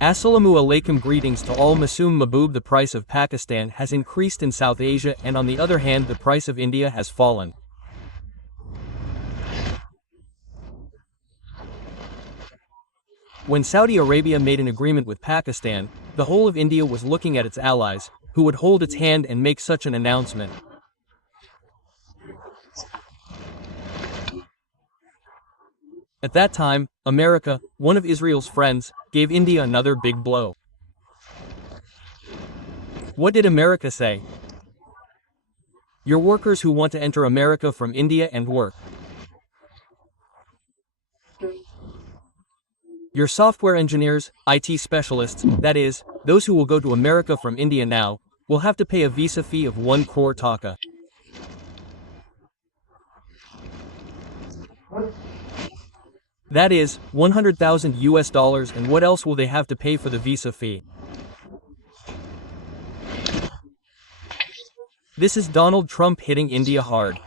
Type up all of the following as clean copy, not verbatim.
Assalamu alaikum, greetings to all. Masoom Mahboob. The price of Pakistan has increased in South Asia, and on the other hand the price of India has fallen. When Saudi Arabia made an agreement with Pakistan, the whole of India was looking at its allies, who would hold its hand and make such an announcement. At that time, America, one of Israel's friends, gave India another big blow. What did America say? Your workers who want to enter America from India and work. Your software engineers, IT specialists, that is, those who will go to America from India now, will have to pay a visa fee of 1 crore taka. That is, 100,000 US dollars, and what else will they have to pay for the visa fee? This is Donald Trump hitting India hard.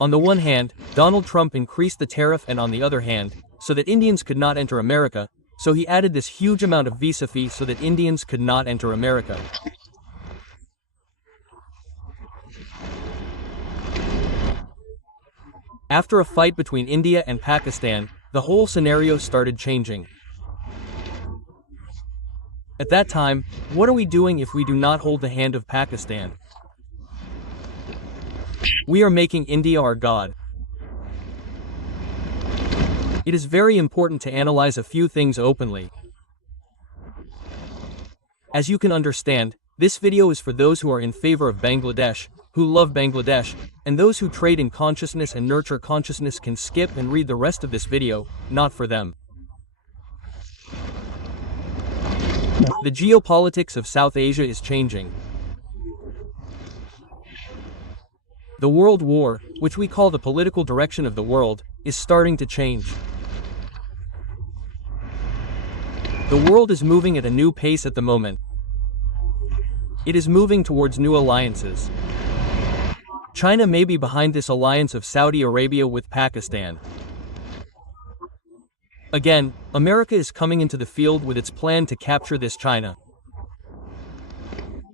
On the one hand, Donald Trump increased the tariff, and on the other hand, so that Indians could not enter America, so he added this huge amount of visa fee so that Indians could not enter America. After a fight between India and Pakistan, the whole scenario started changing. At that time, what are we doing if we do not hold the hand of Pakistan? We are making India our god. It is very important to analyze a few things openly. As you can understand, this video is for those who are in favor of Bangladesh, who love Bangladesh, and those who trade in consciousness and nurture consciousness can skip and read the rest of this video, not for them. The geopolitics of South Asia is changing. The world war, which we call the political direction of the world, is starting to change. The world is moving at a new pace at the moment. It is moving towards new alliances. China may be behind this alliance of Saudi Arabia with Pakistan. Again, America is coming into the field with its plan to capture this China.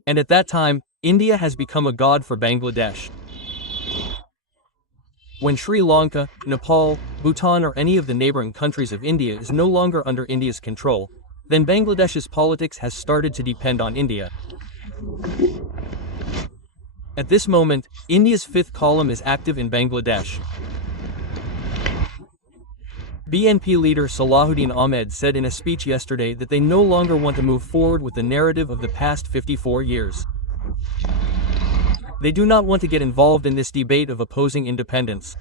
And at that time, India has become a god for Bangladesh. When Sri Lanka, Nepal, Bhutan or any of the neighboring countries of India is no longer under India's control, then Bangladesh's politics has started to depend on India. At this moment, India's fifth column is active in Bangladesh. BNP leader Salahuddin Ahmed said in a speech yesterday that they no longer want to move forward with the narrative of the past 54 years. They do not want to get involved in this debate of opposing independence.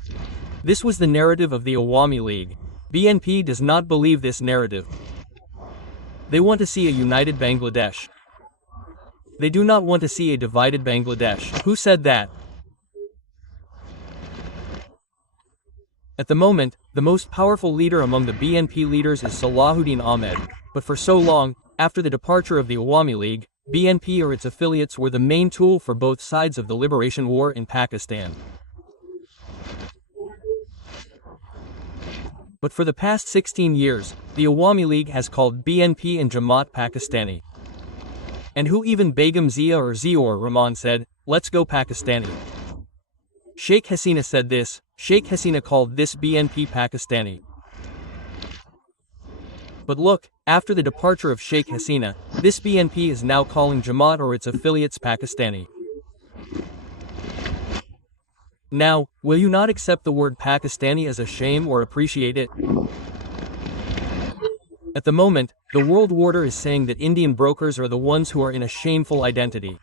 This was the narrative of the Awami League. BNP does not believe this narrative. They want to see a united Bangladesh. They do not want to see a divided Bangladesh. Who said that? At the moment, the most powerful leader among the BNP leaders is Salahuddin Ahmed, but for so long, after the departure of the Awami League, BNP or its affiliates were the main tool for both sides of the liberation war in Pakistan. But for the past 16 years, the Awami League has called BNP and Jamaat Pakistani. And who even Begum Zia or Ziaur Rahman said, "Let's go Pakistani." Sheikh Hasina said this. Sheikh Hasina called this BNP Pakistani. But look, after the departure of Sheikh Hasina, this BNP is now calling Jamaat or its affiliates Pakistani. Now, will you not accept the word Pakistani as a shame or appreciate it? At the moment, the world order is saying that Indian brokers are the ones who are in a shameful identity.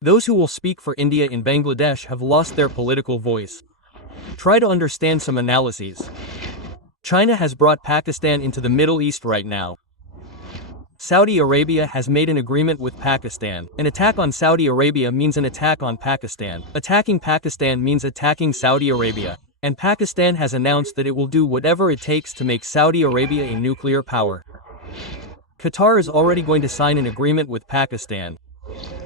Those who will speak for India in Bangladesh have lost their political voice. Try to understand some analyses. China has brought Pakistan into the Middle East right now. Saudi Arabia has made an agreement with Pakistan. An attack on Saudi Arabia means an attack on Pakistan. Attacking Pakistan means attacking Saudi Arabia. And Pakistan has announced that it will do whatever it takes to make Saudi Arabia a nuclear power. Qatar is already going to sign an agreement with Pakistan.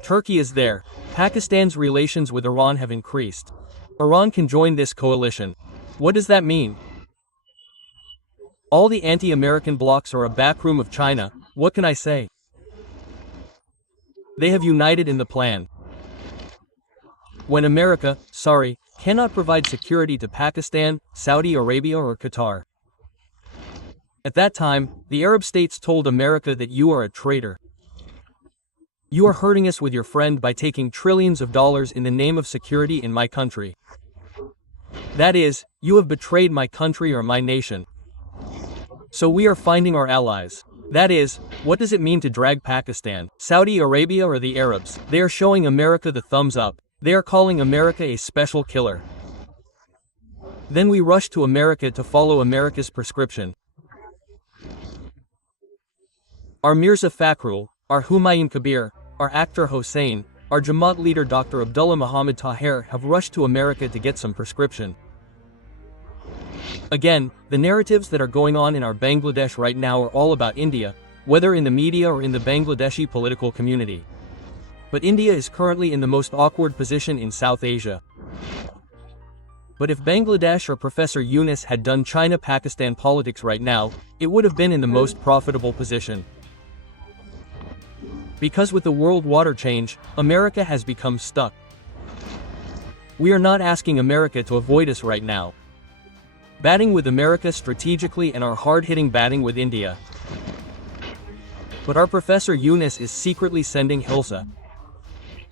Turkey is there. Pakistan's relations with Iran have increased. Iran can join this coalition. What does that mean? All the anti-American blocs are a backroom of China. What can I say? They have united in the plan. When America, cannot provide security to Pakistan, Saudi Arabia or Qatar. At that time, the Arab states told America that you are a traitor. You are hurting us with your friend by taking trillions of dollars in the name of security in my country. That is, you have betrayed my country or my nation. So we are finding our allies. That is, what does it mean to drag Pakistan, Saudi Arabia or the Arabs? They are showing America the thumbs up. They are calling America a special killer. Then we rush to America to follow America's prescription. Our Mirza Fakhrul, our Humayun Kabir, our actor Hossein, our Jamaat leader Dr. Abdullah Muhammad Taher have rushed to America to get some prescription. Again, the narratives that are going on in our Bangladesh right now are all about India, whether in the media or in the Bangladeshi political community. But India is currently in the most awkward position in South Asia. But if Bangladesh or Professor Yunus had done China-Pakistan politics right now, it would have been in the most profitable position. Because with the world water change, America has become stuck. We are not asking America to avoid us right now. Batting with America strategically and our hard-hitting batting with India. But our Professor Yunus is secretly sending Hilsa.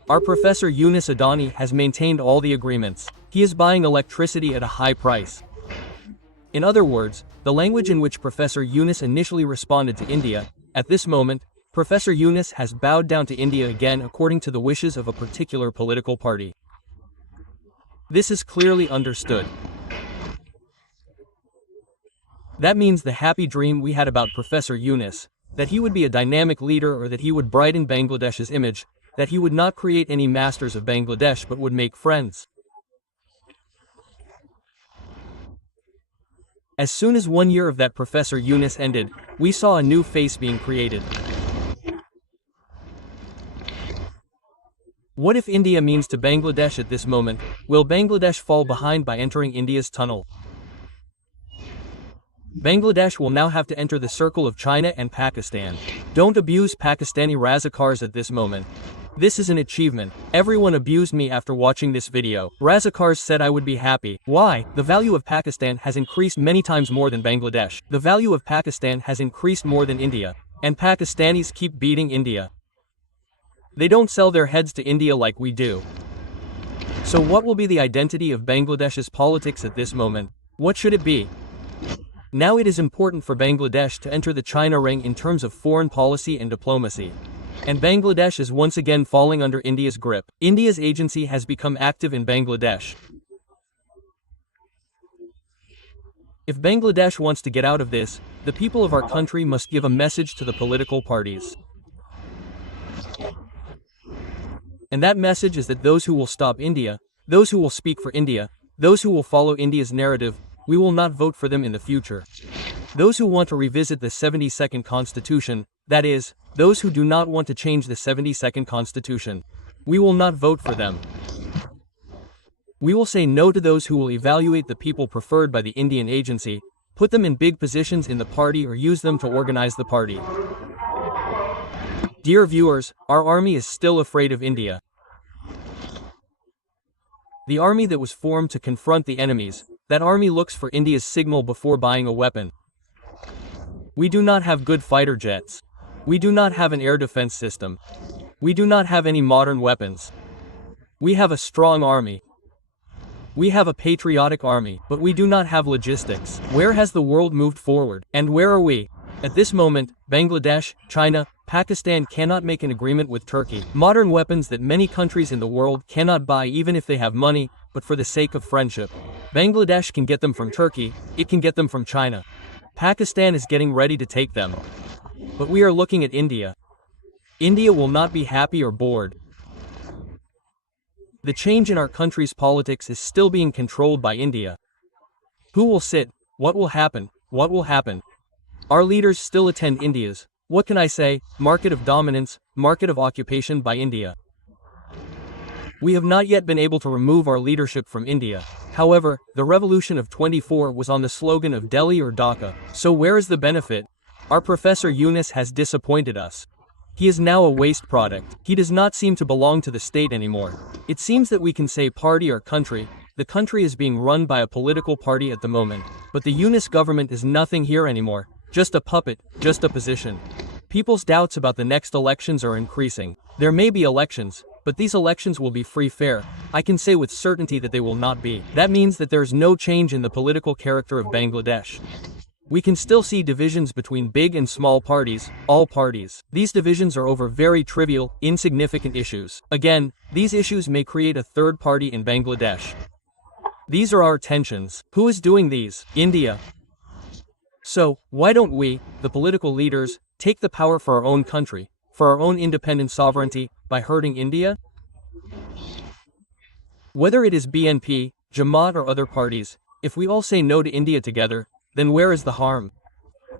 Our Professor Yunus Adani has maintained all the agreements. He is buying electricity at a high price. In other words, the language in which Professor Yunus initially responded to India, at this moment, Professor Yunus has bowed down to India again according to the wishes of a particular political party. This is clearly understood. That means the happy dream we had about Professor Yunus, that he would be a dynamic leader or that he would brighten Bangladesh's image, that he would not create any masters of Bangladesh but would make friends. As soon as 1 year of that Professor Yunus ended, we saw a new face being created. What if India means to Bangladesh at this moment? Will Bangladesh fall behind by entering India's tunnel? Bangladesh will now have to enter the circle of China and Pakistan. Don't abuse Pakistani Razakars at this moment. This is an achievement. Everyone abused me after watching this video. Razakars said I would be happy. Why? The value of Pakistan has increased many times more than Bangladesh. The value of Pakistan has increased more than India. And Pakistanis keep beating India. They don't sell their heads to India like we do. So what will be the identity of Bangladesh's politics at this moment? What should it be? Now it is important for Bangladesh to enter the China ring in terms of foreign policy and diplomacy. And Bangladesh is once again falling under India's grip. India's agency has become active in Bangladesh. If Bangladesh wants to get out of this, the people of our country must give a message to the political parties. And that message is that those who will stop India, those who will speak for India, those who will follow India's narrative, we will not vote for them in the future. Those who want to revisit the 72nd Constitution, that is, those who do not want to change the 72nd Constitution, we will not vote for them. We will say no to those who will evaluate the people preferred by the Indian agency, put them in big positions in the party or use them to organize the party. Dear viewers, our army is still afraid of India. The army that was formed to confront the enemies, that army looks for India's signal before buying a weapon. We do not have good fighter jets. We do not have an air defense system. We do not have any modern weapons. We have a strong army. We have a patriotic army, but we do not have logistics. Where has the world moved forward? And where are we? At this moment, Bangladesh, China, Pakistan cannot make an agreement with Turkey. Modern weapons that many countries in the world cannot buy even if they have money, but for the sake of friendship. Bangladesh can get them from Turkey, it can get them from China. Pakistan is getting ready to take them. But we are looking at India. India will not be happy or bored. The change in our country's politics is still being controlled by India. Who will sit? What will happen? What will happen? Our leaders still attend India's, what can I say, market of dominance, market of occupation by India. We have not yet been able to remove our leadership from India. However, the revolution of 24 was on the slogan of Delhi or Dhaka. So where is the benefit? Our Professor Yunus has disappointed us. He is now a waste product. He does not seem to belong to the state anymore. It seems that we can say party or country. The country is being run by a political party at the moment. But the Yunus government is nothing here anymore. Just a puppet, just a position. People's doubts about the next elections are increasing. There may be elections, but these elections will be fair. I can say with certainty that they will not be. That means that there is no change in the political character of Bangladesh. We can still see divisions between big and small parties, all parties. These divisions are over very trivial, insignificant issues. Again, these issues may create a third party in Bangladesh. These are our tensions. Who is doing these? India. So, why don't we, the political leaders, take the power for our own country, for our own independent sovereignty, by hurting India? Whether it is BNP, Jamaat or other parties, if we all say no to India together, then where is the harm?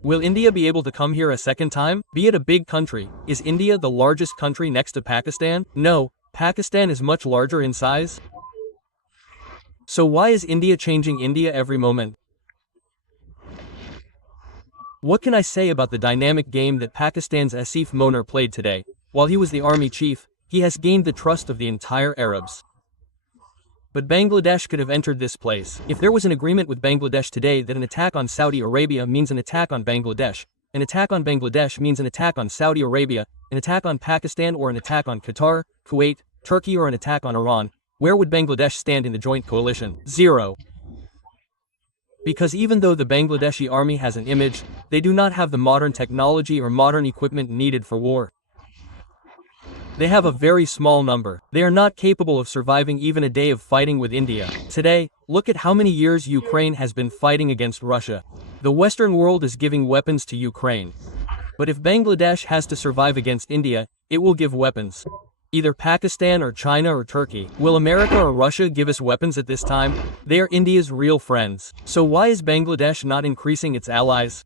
Will India be able to come here a second time? Be it a big country, is India the largest country next to Pakistan? No, Pakistan is much larger in size. So why is India changing India every moment? What can I say about the dynamic game that Pakistan's Asif Moner played today? While he was the army chief, he has gained the trust of the entire Arabs. But Bangladesh could have entered this place. If there was an agreement with Bangladesh today that an attack on Saudi Arabia means an attack on Bangladesh, an attack on Bangladesh means an attack on Saudi Arabia, an attack on Pakistan or an attack on Qatar, Kuwait, Turkey or an attack on Iran, where would Bangladesh stand in the joint coalition? Zero. Because even though the Bangladeshi army has an image, they do not have the modern technology or modern equipment needed for war. They have a very small number. They are not capable of surviving even a day of fighting with India. Today, look at how many years Ukraine has been fighting against Russia. The Western world is giving weapons to Ukraine. But if Bangladesh has to survive against India, it will give weapons. Either Pakistan or China or Turkey. Will America or Russia give us weapons at this time? They are India's real friends. So why is Bangladesh not increasing its allies?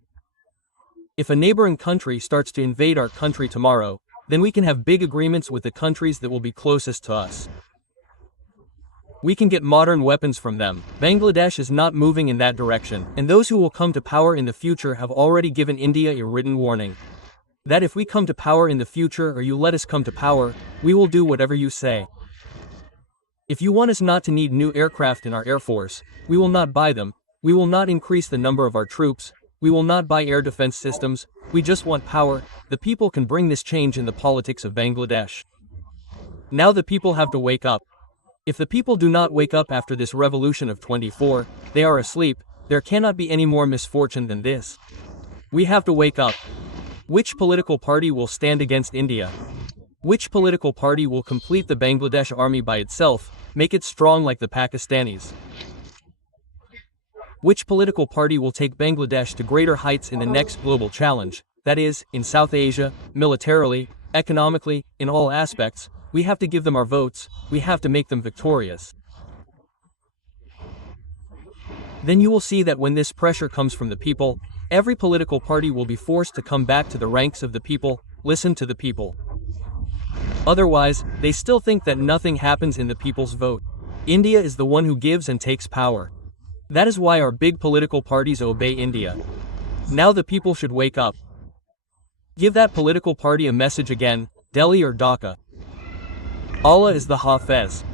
If a neighboring country starts to invade our country tomorrow, then we can have big agreements with the countries that will be closest to us. We can get modern weapons from them. Bangladesh is not moving in that direction, and those who will come to power in the future have already given India a written warning. That if we come to power in the future or you let us come to power, we will do whatever you say. If you want us not to need new aircraft in our air force, we will not buy them. We will not increase the number of our troops. We will not buy air defense systems. We just want power. The people can bring this change in the politics of Bangladesh. Now the people have to wake up. If the people do not wake up after this revolution of 24, they are asleep. There cannot be any more misfortune than this. We have to wake up. Which political party will stand against India? Which political party will complete the Bangladesh army by itself, make it strong like the Pakistanis? Which political party will take Bangladesh to greater heights in the next global challenge? That is, in South Asia, militarily, economically, in all aspects. We have to give them our votes. We have to make them victorious. Then you will see that when this pressure comes from the people, every political party will be forced to come back to the ranks of the people, listen to the people. Otherwise, they still think that nothing happens in the people's vote. India is the one who gives and takes power. That is why our big political parties obey India. Now the people should wake up. Give that political party a message again, Delhi or Dhaka. Allah is the Hafez.